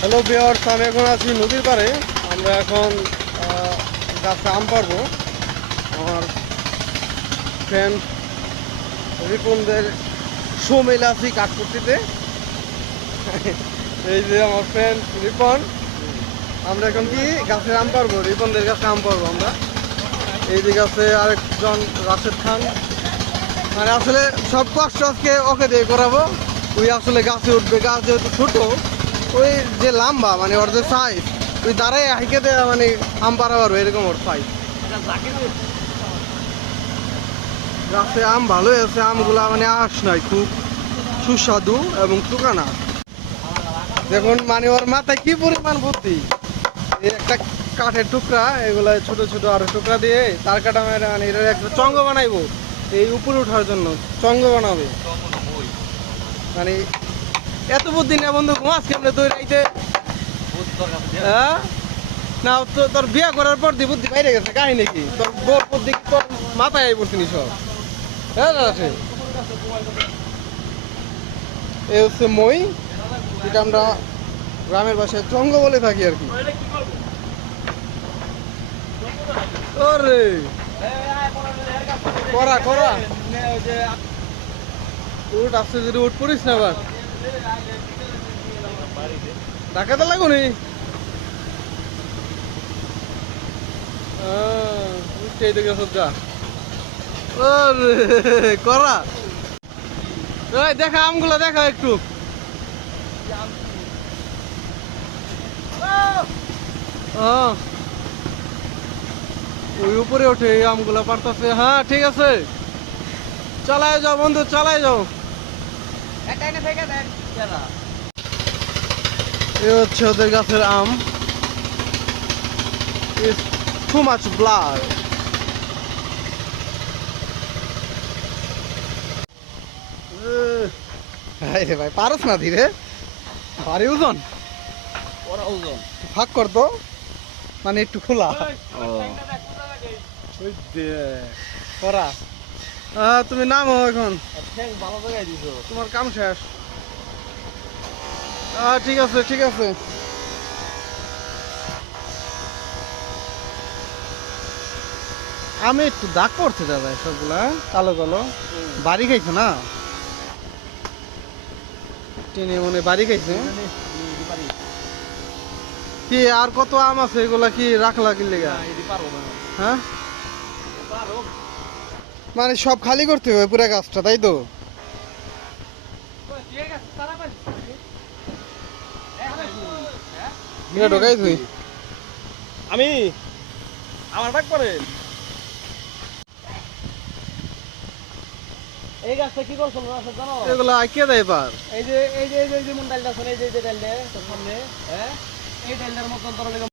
Hello viewers, আমি এখন আছি নদীর পাড়ে। আমরা এখন গাছে আম পারবো। আমার ফ্রেন্ড রিপনদের শোমেল আছি কাঠপুরটিতে। এই যে আমার ফ্রেন্ড রিপন, আমরা এখন কি গাছের আম পারবো, রিপনদের গাছে আম পারবো আমরা। এই দিকে আছে আরেকজন রাশেদ খান। মানে আসলে সব কষ্ট আজকে ওকে দিয়ে করাবো। ওই আসলে গাছে উঠবে, গাছ যেহেতু ছোটো, ওই যে লম্বা মানে ওর যে সাইজ, ওই দাঁড়াই হাইকে দেওয়া মানে আম পারা পারবে এরকম ওর সাইজ। গাছে আম ভালোই আছে, আমগুলা মানে আঁশ নাই, খুব সুস্বাদু এবং টুকানা। দেখুন মানে ওর মাথায় কি পরিমাণ বুদ্ধি। এই একটা কাঠের টুকরা, এগুলা ছোট ছোট আরো টুকরা দিয়ে তার কাটা মানে এটা একটা চঙ্গ বানাইবো। এই উপরে ওঠার জন্য চঙ্গ বানাবে। মানে এত বুদ্ধি না বন্ধু, মাছ কেমনে তৈরি রাইতে? হ্যাঁ না, তোর বিয়ে করার পর দিয়ে বুদ্ধি বাইরে গেছে কাহিনী কি? তোর বোর বুদ্ধি তোর মাথায় আই পড়ছিনি সব। হ্যাঁ আছে। এ হচ্ছে মই, যেটা আমরা গ্রামের ভাষায় চঙ্গ বলে থাকি আর কি। ওরে করা করা উঠ, আসতে যদি উঠ পড়িস না আবার, ডাকাতে লাগুনি। করা দেখা আমগুলো দেখা একটু। ওই উপরে ওঠে এই আমগুলা পারতাছে। হ্যাঁ ঠিক আছে, চালায় যাও বন্ধু, চালায় যাও। এ হচ্ছে ওদের গাছের আম। Too much blood. রে ভাই, পারস না ধীরে, ভারী ওজন। ফাঁক করতো মানে একটু খোলা করা। তুমি নামো এখন, তোমার কাম শেষ। ঠিক আছে ঠিক আছে। আমি একটু দাগ পড়ছে দাদা, সবগুলা কালো কালো। বাড়ি খাইছো না? টেনে মনে বাড়ি খাইছে। কি আর কত আম আছে, এগুলা কি রাখলা কি লেগা? হ্যাঁ মানে সব খালি করতে হবে পুরো গাছটা, তাই তো? ঢোকাই তুই আমি আমার ভাগ করে এই গাছটা কি করছো জানো? এগুলা কে দেয় এবার? এই যে এই যে এই যে মুন্ডালটা আছে, এই যে ডালটা সামনে, হ্যাঁ এই ডালটার মতন তোর